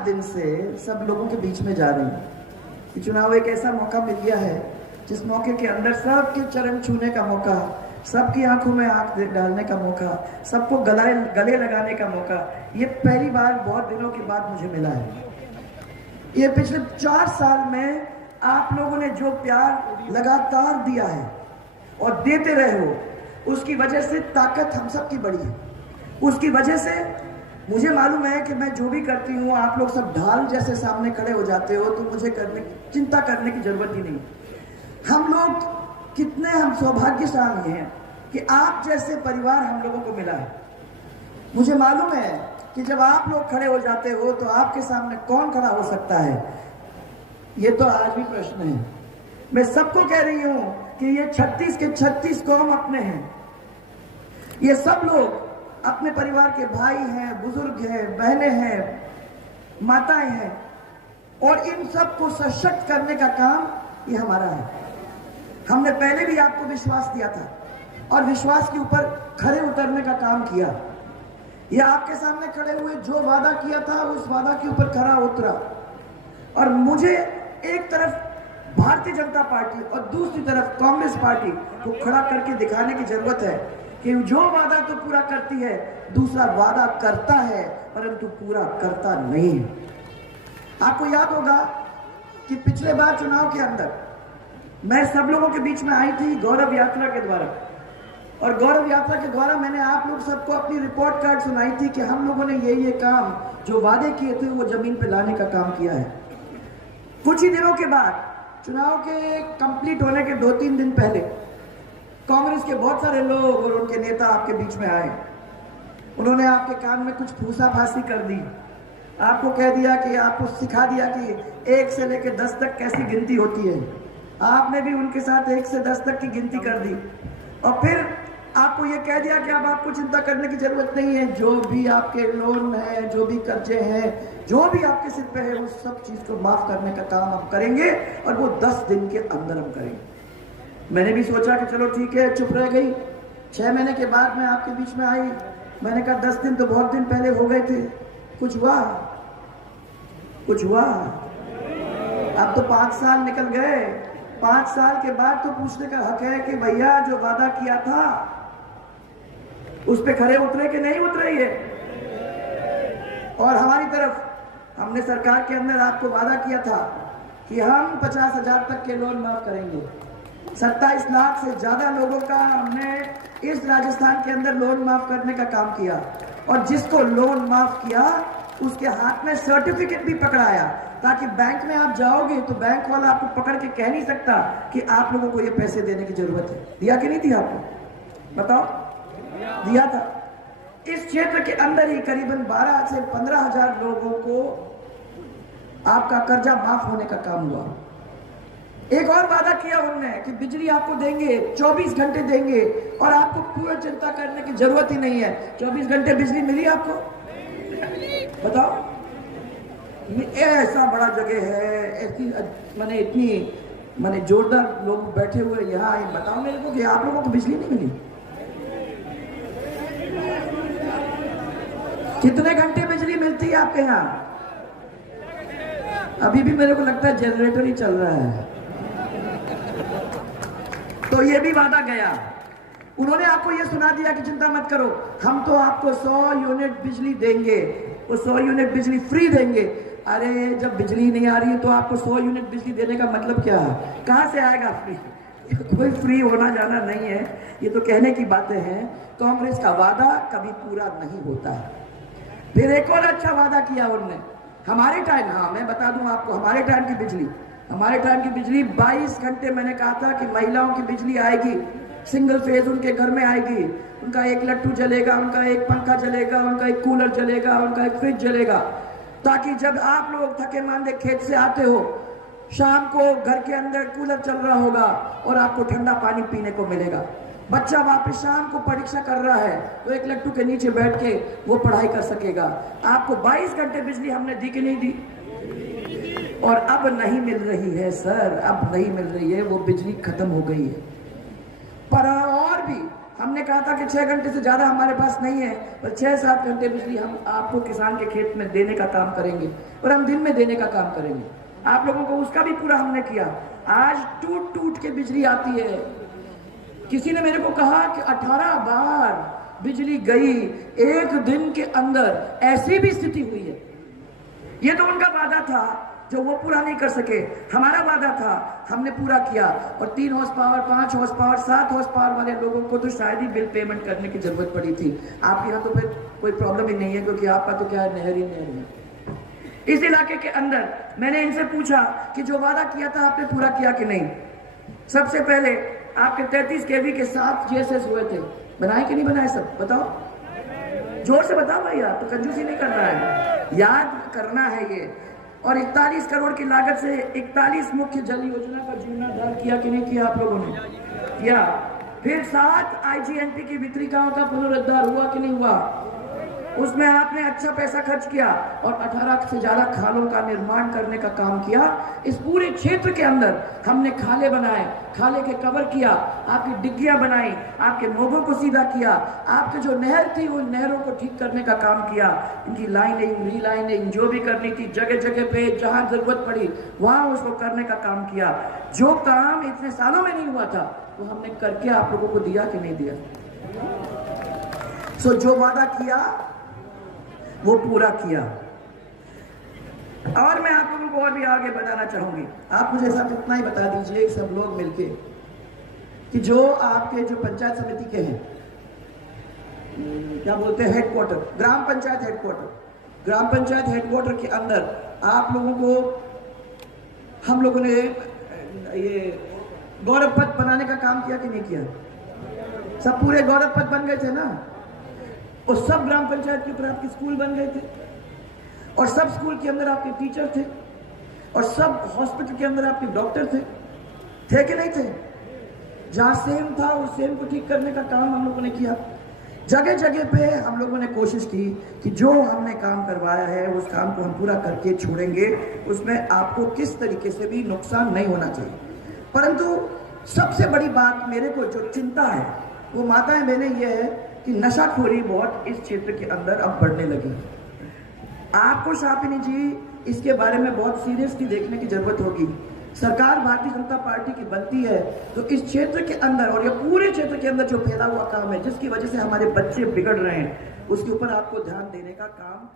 दिन से सब लोगों के बीच में जा रही हूँ कि चुनाव एक ऐसा मौका मिल गया है जिस मौके के अंदर सबके चरण छूने का मौका, सबकी आंखों में आंख डालने का मौका, सबको गले लगाने का मौका, ये पहली बार बहुत दिनों के बाद मुझे मिला है। ये पिछले 4 साल में आप लोगों ने जो प्यार लगातार दिया है और देते रहे हो, उसकी वजह से ताकत हम सब की बढ़ी है। उसकी वजह से मुझे मालूम है कि मैं जो भी करती हूँ, आप लोग सब ढाल जैसे सामने खड़े हो जाते हो, तो मुझे चिंता करने की जरूरत ही नहीं। हम लोग कितने हम सौभाग्यशाली हैं कि आप जैसे परिवार हम लोगों को मिला है। मुझे मालूम है कि जब आप लोग खड़े हो जाते हो तो आपके सामने कौन खड़ा हो सकता है, ये तो आज भी प्रश्न है। मैं सबको कह रही हूँ कि ये 36 के 36 कौम अपने हैं। ये सब लोग अपने परिवार के भाई हैं, बुजुर्ग हैं, बहनें हैं, माताएं हैं, और इन सबको सशक्त करने का काम ये हमारा है। हमने पहले भी आपको विश्वास दिया था और विश्वास के ऊपर खड़े उतरने का काम किया। ये आपके सामने खड़े हुए जो वादा किया था, उस वादा के ऊपर खड़ा उतरा। और मुझे एक तरफ भारतीय जनता पार्टी और दूसरी तरफ कांग्रेस पार्टी को खड़ा करके दिखाने की जरूरत है कि जो वादा तो पूरा करती है, दूसरा वादा करता है परंतु पूरा करता नहीं है। आपको याद होगा कि पिछले बार चुनाव के अंदर मैं सब लोगों के बीच में आई थी गौरव यात्रा के द्वारा, और गौरव यात्रा के द्वारा मैंने आप लोग सबको अपनी रिपोर्ट कार्ड सुनाई थी कि हम लोगों ने ये काम जो वादे किए थे वो जमीन पे लाने का काम किया है। कुछ ही दिनों के बाद, चुनाव के कंप्लीट होने के 2-3 दिन पहले, कांग्रेस के बहुत सारे लोग और उनके नेता आपके बीच में आए। उन्होंने आपके कान में कुछ फूसाफासी कर दी, आपको कह दिया कि आपको सिखा दिया कि 1 से लेकर 10 तक कैसी गिनती होती है। आपने भी उनके साथ 1 से 10 तक की गिनती कर दी और फिर आपको ये कह दिया कि अब आपको चिंता करने की जरूरत नहीं है। जो भी आपके लोन है, जो भी कर्जे हैं, जो भी आपके सिर पे है, उस सब चीज को माफ करने का काम हम करेंगे और वो 10 दिन के अंदर हम करेंगे। मैंने भी सोचा कि चलो ठीक है, चुप रह गई। 6 महीने के बाद मैं आपके बीच में आई। मैंने कहा 10 दिन तो बहुत दिन पहले हो गए थे, कुछ हुआ? कुछ हुआ? अब तो 5 साल निकल गए। 5 साल के बाद तो पूछने का हक है कि भैया जो वादा किया था उस पे खरे उतरे कि नहीं उतरे ये? और हमारी तरफ हमने सरकार के अंदर आपको वादा किया था कि हम 50,000 तक के लोन माफ करेंगे। 27 लाख से ज्यादा लोगों का हमने इस राजस्थान के अंदर लोन माफ करने का काम किया, और जिसको लोन माफ किया उसके हाथ में सर्टिफिकेट भी पकड़ाया, ताकि बैंक में आप जाओगे तो बैंक वाला आपको पकड़ के कह नहीं सकता कि आप लोगों को ये पैसे देने की जरूरत है। दिया कि नहीं दिया आपको? बताओ, दिया था। इस क्षेत्र के अंदर ही करीबन 12 से 15,000 लोगों को आपका कर्जा माफ होने का काम हुआ। एक और वादा किया उन्होंने कि बिजली आपको देंगे, 24 घंटे देंगे और आपको पूरी चिंता करने की जरूरत ही नहीं है। 24 घंटे बिजली मिली आपको? बताओ। ऐसा बड़ा जगह है, ऐसी माने इतनी माने जोरदार लोग बैठे हुए यहाँ, बताओ मेरे को कि आप लोगों को बिजली नहीं मिली? कितने घंटे बिजली मिलती है आपके यहाँ? अभी भी मेरे को लगता है जनरेटर ही चल रहा है। तो ये भी वादा गया। उन्होंने आपको ये सुना दिया कि चिंता मत करो, हम तो आपको 100 यूनिट बिजली देंगे, वो 100 यूनिट बिजली फ्री देंगे। अरे जब बिजली नहीं आ रही है तो आपको 100 यूनिट बिजली देने का मतलब क्या है? कहां से आएगा फ्री? कोई फ्री होना जाना नहीं है, ये तो कहने की बातें हैं। कांग्रेस का वादा कभी पूरा नहीं होता है। फिर एक और अच्छा वादा किया उन्होंने हमारे टाइम। हाँ, मैं बता दूं आपको, हमारे टाइम की बिजली 22 घंटे मैंने कहा था कि महिलाओं की बिजली आएगी, सिंगल फेज उनके घर में आएगी। उनका एक लट्टू जलेगा, उनका एक पंखा जलेगा, उनका एक कूलर जलेगा, उनका एक फ्रिज जलेगा, ताकि जब आप लोग थके मांदे खेत से आते हो, शाम को घर के अंदर कूलर चल रहा होगा और आपको ठंडा पानी पीने को मिलेगा। बच्चा वापस शाम को परीक्षा कर रहा है तो एक लट्टू के नीचे बैठ के वो पढ़ाई कर सकेगा। आपको 22 घंटे बिजली हमने दी कि नहीं दी? और अब नहीं मिल रही है सर, अब नहीं मिल रही है, वो बिजली खत्म हो गई है। पर और भी हमने कहा था कि 6 घंटे से ज़्यादा हमारे पास नहीं है, पर 6-7 घंटे बिजली हम आपको किसान के खेत में देने का काम करेंगे और हम दिन में देने का काम करेंगे। आप लोगों को उसका भी पूरा हमने किया। आज टूट टूट के बिजली आती है। किसी ने मेरे को कहा कि 18 बार बिजली गई एक दिन के अंदर, ऐसी भी स्थिति हुई है। ये तो उनका वादा था जो वो पूरा नहीं कर सके। हमारा वादा था, हमने पूरा किया। और 3 horse power, 5 horse power, 7 horse power वाले लोगों को तो शायद ही बिल पेमेंट करने की जरूरत पड़ी थी। आपके यहाँ तो फिर कोई प्रॉब्लम ही नहीं है, क्योंकि आपका तो क्या है, नहर ही नहर है। इस इलाके के अंदर मैंने इनसे पूछा कि जो वादा किया था आपने पूरा किया कि नहीं। सबसे पहले आपके 33 केवी के 7 GSS हुए थे, बनाए कि नहीं बनाए? सब बताओ, जोर से बताओ भाई, आप तो कंजूसी नहीं करना है, याद करना है ये। और 41 करोड़ की लागत से 41 मुख्य जल योजना का जीर्णोद्धार किया कि नहीं किया? आप लोगों ने किया। फिर 7 IGNP की वितरिकाओं का पुनरुद्धार हुआ कि नहीं हुआ? उसमें आपने अच्छा पैसा खर्च किया और 18 से ज्यादा खालों का निर्माण करने का काम किया। इस पूरे क्षेत्र के अंदर हमने खाले बनाए, खाले के कवर किया, आपकी डिग्गियां बनाई, आपके नोबों को सीधा किया, आपके जो नहर थी उन नहरों को ठीक करने का काम किया, इनकी लाइनिंग, रीलाइनिंग जो भी करनी थी, जगह जगह पे जहां जरूरत पड़ी वहां उसको करने का काम किया। जो काम इतने सालों में नहीं हुआ था वो हमने करके आप लोगों को दिया कि नहीं दिया? जो वादा किया वो पूरा किया। और मैं आप लोगों को और भी आगे बताना चाहूंगी। आप मुझे सब इतना ही बता दीजिए सब लोग मिलके कि जो आपके जो पंचायत समिति के हैं, क्या बोलते हैं, हेडक्वार्टर, ग्राम पंचायत हेडक्वार्टर, ग्राम पंचायत हेडक्वार्टर के अंदर आप लोगों को हम लोगों ने ये गौरव पथ बनाने का काम किया कि नहीं किया? सब पूरे गौरव पथ बन गए थे ना, और सब ग्राम पंचायत के ऊपर आपके स्कूल बन गए थे, और सब स्कूल के अंदर आपके टीचर थे, और सब हॉस्पिटल के अंदर आपके डॉक्टर थे कि नहीं थे? जहां सेम था उस सेम को ठीक करने का काम हम लोगों ने किया। जगह जगह पे हम लोगों ने कोशिश की कि जो हमने काम करवाया है उस काम को हम पूरा करके छोड़ेंगे, उसमें आपको किस तरीके से भी नुकसान नहीं होना चाहिए। परंतु सबसे बड़ी बात मेरे को जो चिंता है वो माताएं बहनें ये है कि नशाखोरी बहुत इस क्षेत्र के अंदर अब बढ़ने लगी। आपको शापिनी जी इसके बारे में बहुत सीरियसली देखने की जरूरत होगी। सरकार भारतीय जनता पार्टी की बनती है तो इस क्षेत्र के अंदर और ये पूरे क्षेत्र के अंदर जो फैला हुआ काम है जिसकी वजह से हमारे बच्चे बिगड़ रहे हैं, उसके ऊपर आपको ध्यान देने का काम